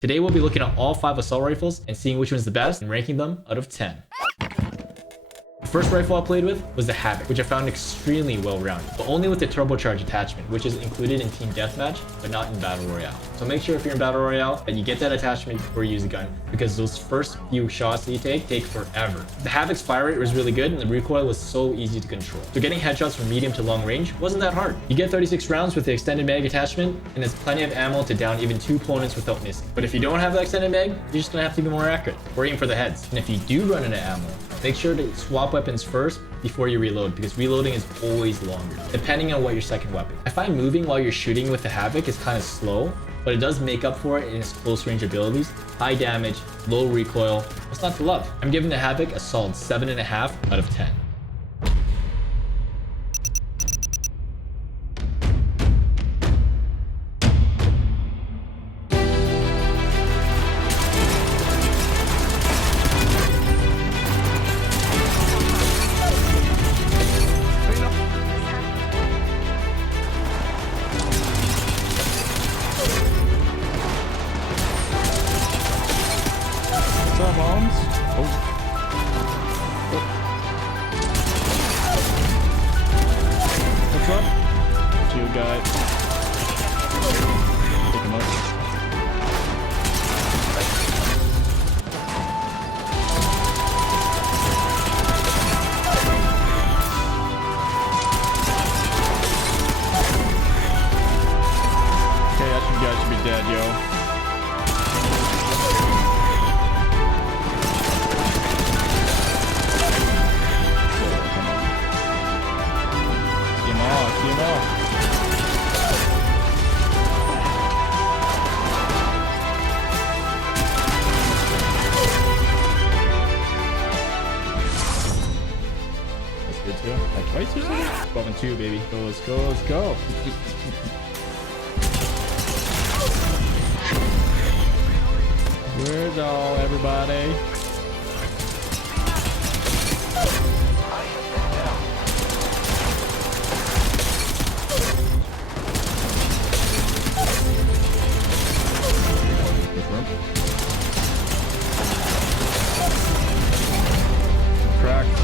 Today we'll be looking at all 5 assault rifles and seeing which one's the best and ranking them out of 10. The first rifle I played with was the Havoc, which I found extremely well-rounded, but only with the turbocharge attachment, which is included in Team Deathmatch, but not in Battle Royale. So make sure if you're in Battle Royale that you get that attachment before you use the gun, because those first few shots that you take forever. The Havoc's fire rate was really good and the recoil was so easy to control. So getting headshots from medium to long range wasn't that hard. You get 36 rounds with the extended mag attachment, and there's plenty of ammo to down even 2 opponents without missing. But if you don't have the extended mag, you're just gonna have to be more accurate, or aim for the heads. And if you do run into ammo, make sure to swap weapons first before you reload, because reloading is always longer, depending on what your second weapon. I find moving while you're shooting with the Havoc is kind of slow, but it does make up for it in its close range abilities. High damage, low recoil, what's not to love? I'm giving the Havoc a solid 7.5 out of 10. What's up, Holmes? What's up? It's you, guy. Pick him up. Okay, that guy should be dead, yo. That's good too. Like twice or something? 12 and 2, baby. Go, let's go, let's go. Where's all everybody? Cracked.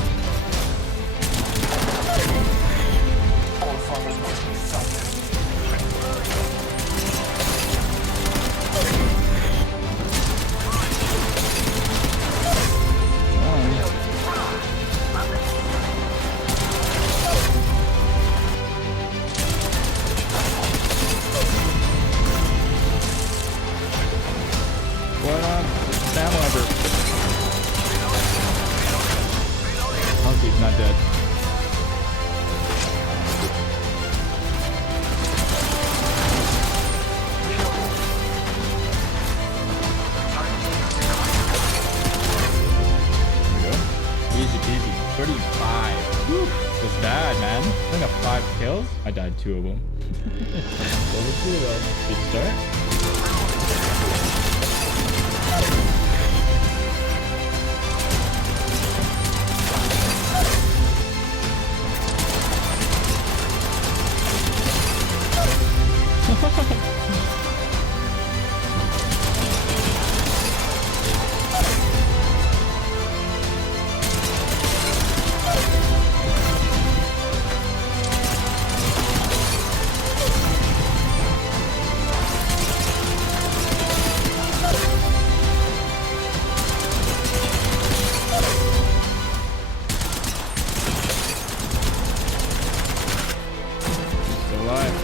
What on? Sam Weber. Monkey's not dead. There we go. Easy peasy. 35. Whew. That's bad, man. I think I got 5 kills. I died 2 of them. Over 2 though. Good start. Still alive.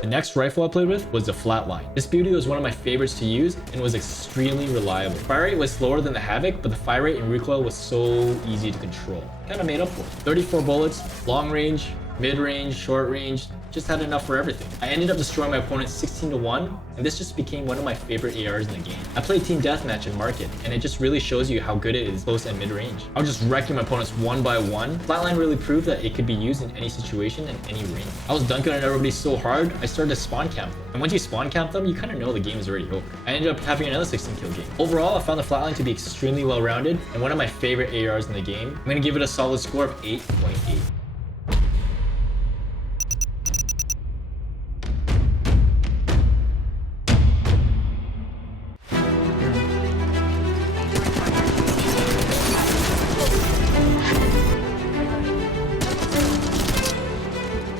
The next rifle I played with was the Flatline. This beauty was one of my favorites to use and was extremely reliable. Fire rate was slower than the Havoc, but the fire rate and recoil was so easy to control. Kind of made up for it. 34 bullets, long range, mid range, short range, just had enough for everything. I ended up destroying my opponent 16-1, and this just became one of my favorite ARs in the game. I played Team Deathmatch in Market, and it just really shows you how good it is close and mid-range. I was just wrecking my opponents one by one. Flatline really proved that it could be used in any situation and any range. I was dunking on everybody so hard, I started to spawn camp them. And once you spawn camp them, you kind of know the game is already over. I ended up having another 16 kill game. Overall, I found the Flatline to be extremely well-rounded and one of my favorite ARs in the game. I'm going to give it a solid score of 8.8.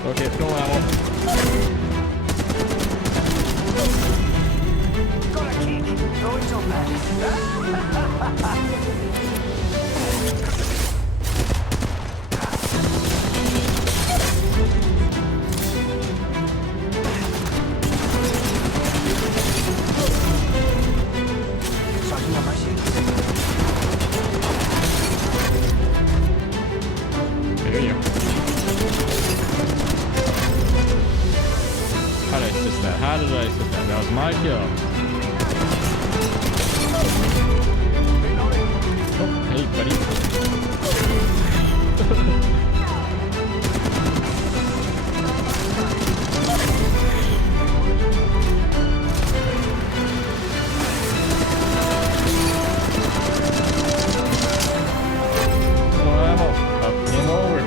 Okay, no ammo. There you go. How did I assist that? How did I assist that? That was my kill. Oh, hey, buddy. No ammo. Oh, game over.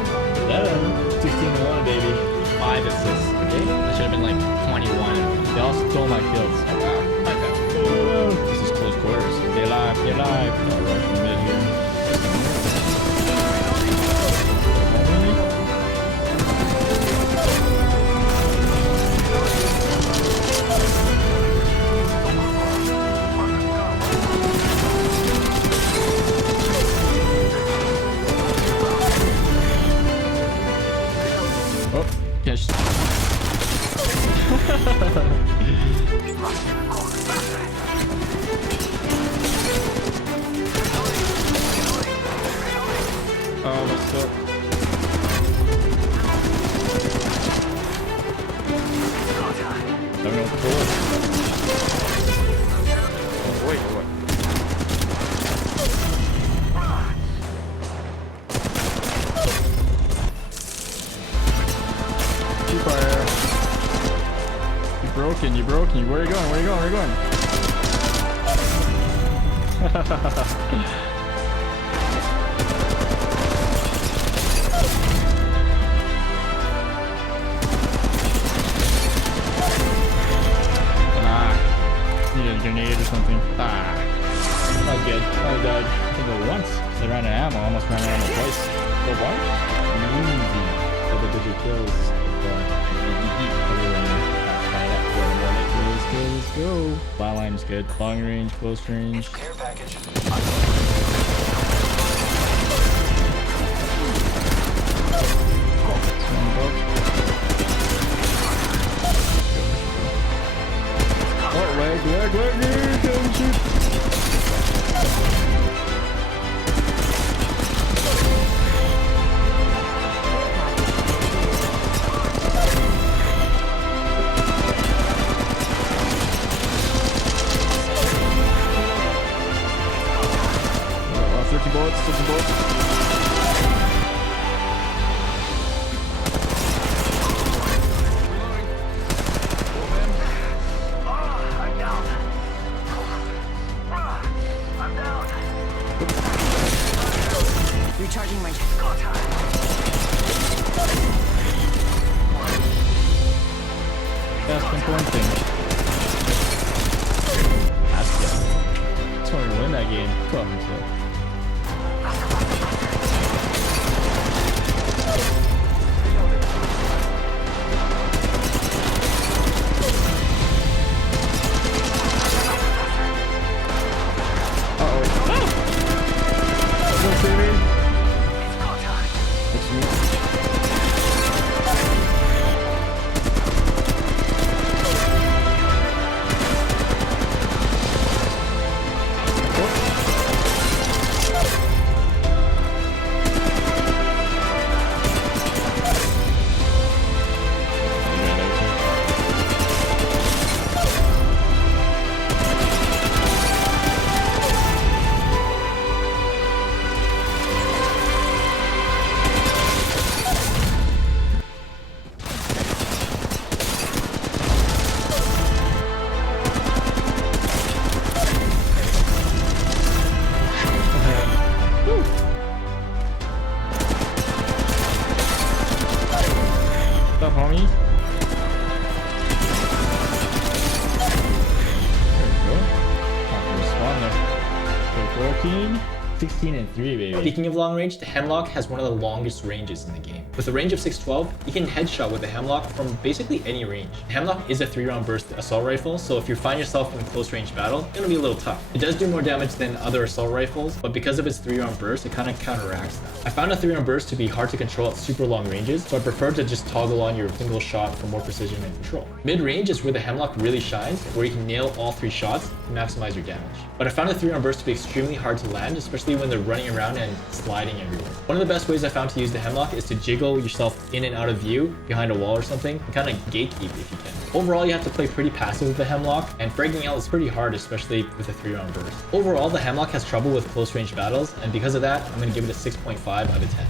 16-1, baby. 5 assists. Okay, that should have been like 21. They all stole my kills. Oh, wow. Like that. This is close quarters. Stay alive, stay alive. All right, from mid here. Oh, catch. Oh, what's up? I don't know what to do. Oh, wait, what? Keep fire. You broken, you broken. Where are you going? Where are you going? Where are you going? Need a grenade or something. Ah. Not good. I died. I think it once. I ran out of ammo. Almost ran out of ammo twice. For what? Easy. Double-digit kills. Let's go. Flatline is good. Long range, close range. Care package. Leg, don't shoot. Oh, 30 bullets, 30 bullets. Recharging my That's the important thing. That's good. That's why we win that game. Come on, so. 14, 16, and 3, baby. Speaking of long range, the Hemlock has one of the longest ranges in the game. With a range of 612, you can headshot with the Hemlock from basically any range. The Hemlock is a 3-round burst assault rifle, so if you find yourself in a close range battle, it's gonna be a little tough. It does do more damage than other assault rifles, but because of its 3-round burst, it kind of counteracts that. I found a 3-round burst to be hard to control at super long ranges, so I prefer to just toggle on your single shot for more precision and control. Mid-range is where the Hemlock really shines, where you can nail all 3 shots to maximize your damage. But I found the 3-round burst to be extremely hard to land, especially when they're running around and sliding everywhere. One of the best ways I found to use the Hemlock is to jiggle yourself in and out of view behind a wall or something and kind of gatekeep if you can. Overall, you have to play pretty passive with the Hemlock, and fragging out is pretty hard, especially with a 3-round burst. Overall, the Hemlock has trouble with close range battles, and because of that, I'm going to give it a 6.5 out of 10.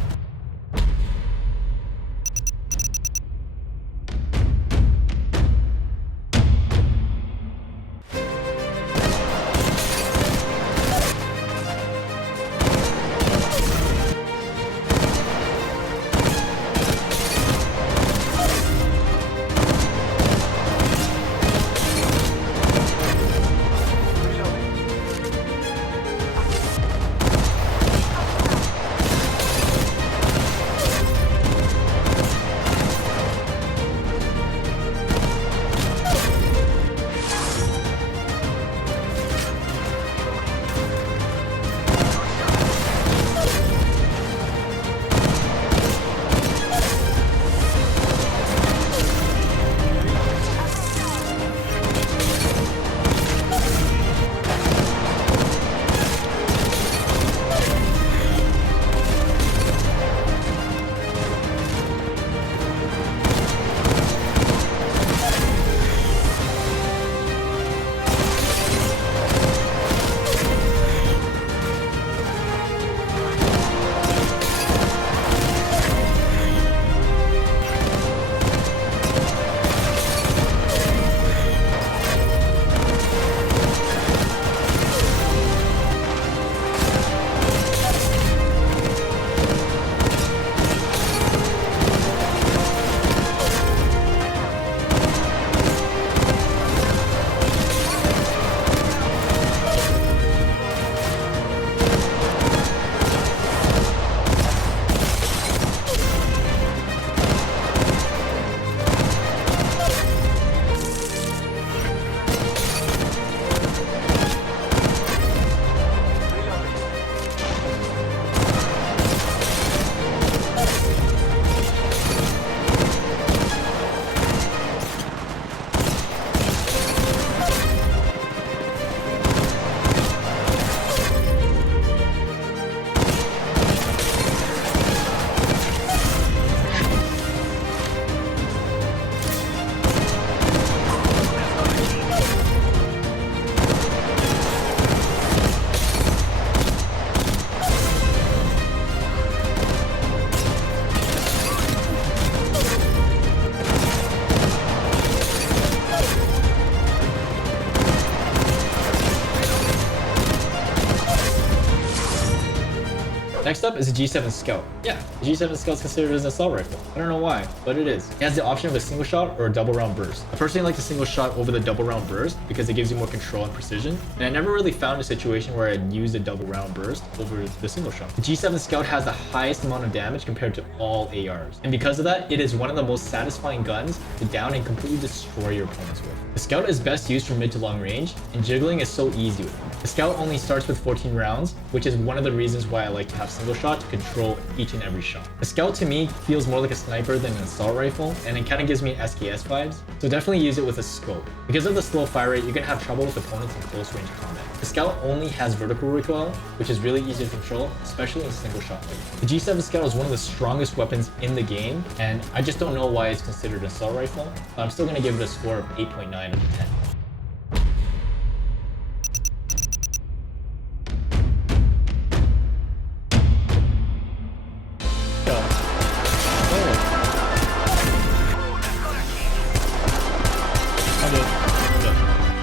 Next up is a G7 Scout. Yeah, the G7 Scout is considered as an assault rifle. I don't know why, but it is. It has the option of a single shot or a double round burst. I personally like the single shot over the double round burst because it gives you more control and precision. And I never really found a situation where I'd use a double round burst over the single shot. The G7 Scout has the highest amount of damage compared to all ARs. And because of that, it is one of the most satisfying guns to down and completely destroy your opponents with. The Scout is best used for mid to long range, and jiggling is so easy with it. The Scout only starts with 14 rounds, which is one of the reasons why I like to have single shot to control each and every shot. The Scout to me feels more like a sniper than an assault rifle, and it kind of gives me SKS vibes, so definitely use it with a scope. Because of the slow fire rate, you're going to have trouble with opponents in close range combat. The Scout only has vertical recoil, which is really easy to control, especially in single shot mode. The G7 Scout is one of the strongest weapons in the game, and I just don't know why it's considered an assault rifle, but I'm still going to give it a score of 8.9 out of 10.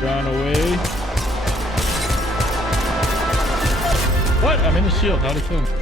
Run away. What? I'm in the shield. How to kill him?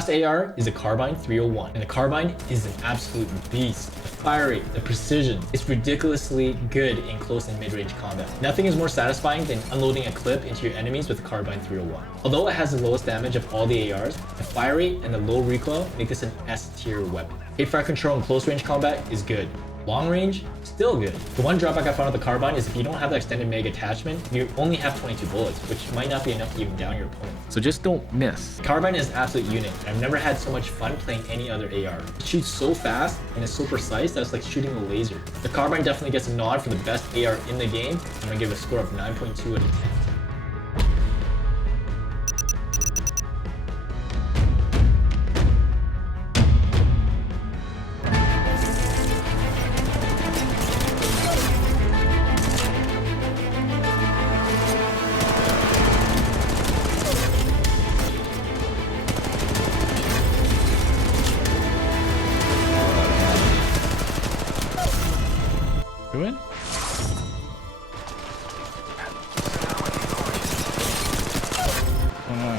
last AR is a Carbine 301, and the Carbine is an absolute beast. The fire rate, the precision, it's ridiculously good in close and mid-range combat. Nothing is more satisfying than unloading a clip into your enemies with the Carbine 301. Although it has the lowest damage of all the ARs, the fire rate and the low recoil make this an S-tier weapon. Hip-fire control in close range combat is good. Long range, still good. The one drawback I found with the Carbine is if you don't have the extended mag attachment, you only have 22 bullets, which might not be enough to even down your opponent. So just don't miss. Carbine is an absolute unit, and I've never had so much fun playing any other AR. It shoots so fast and is so precise that it's like shooting a laser. The Carbine definitely gets a nod for the best AR in the game. I'm gonna give it a score of 9.2 out of 10. Go in. Oh no.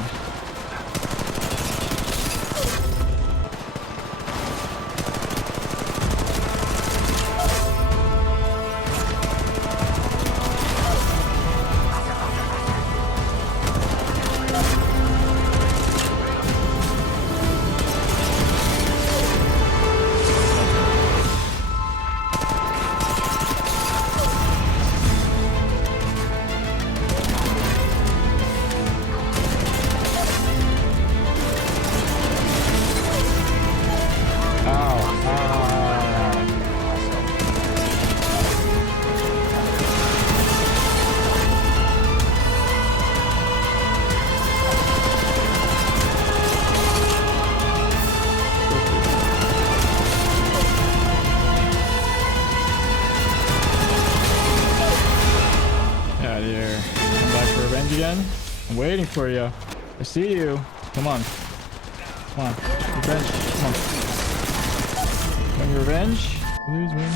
Again. I'm waiting for you. I see you. Come on. Come on. Revenge. Come on. Want your revenge? Lose, win.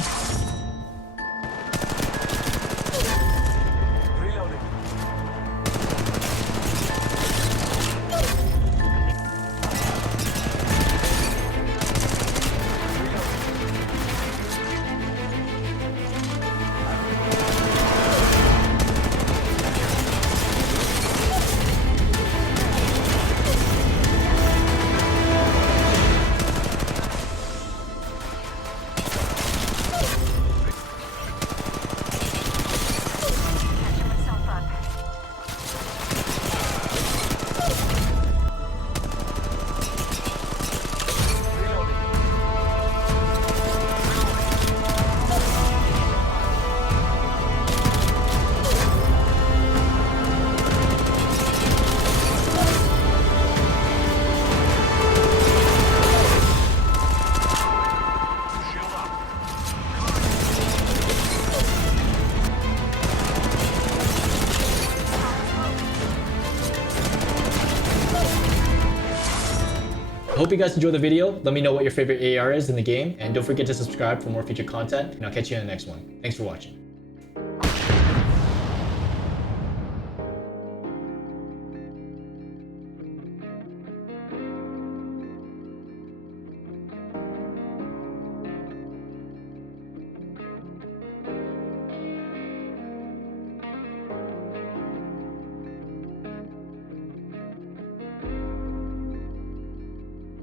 I hope you guys enjoyed the video. Let me know what your favorite AR is in the game, and don't forget to subscribe for more future content, and I'll catch you in the next one. Thanks for watching.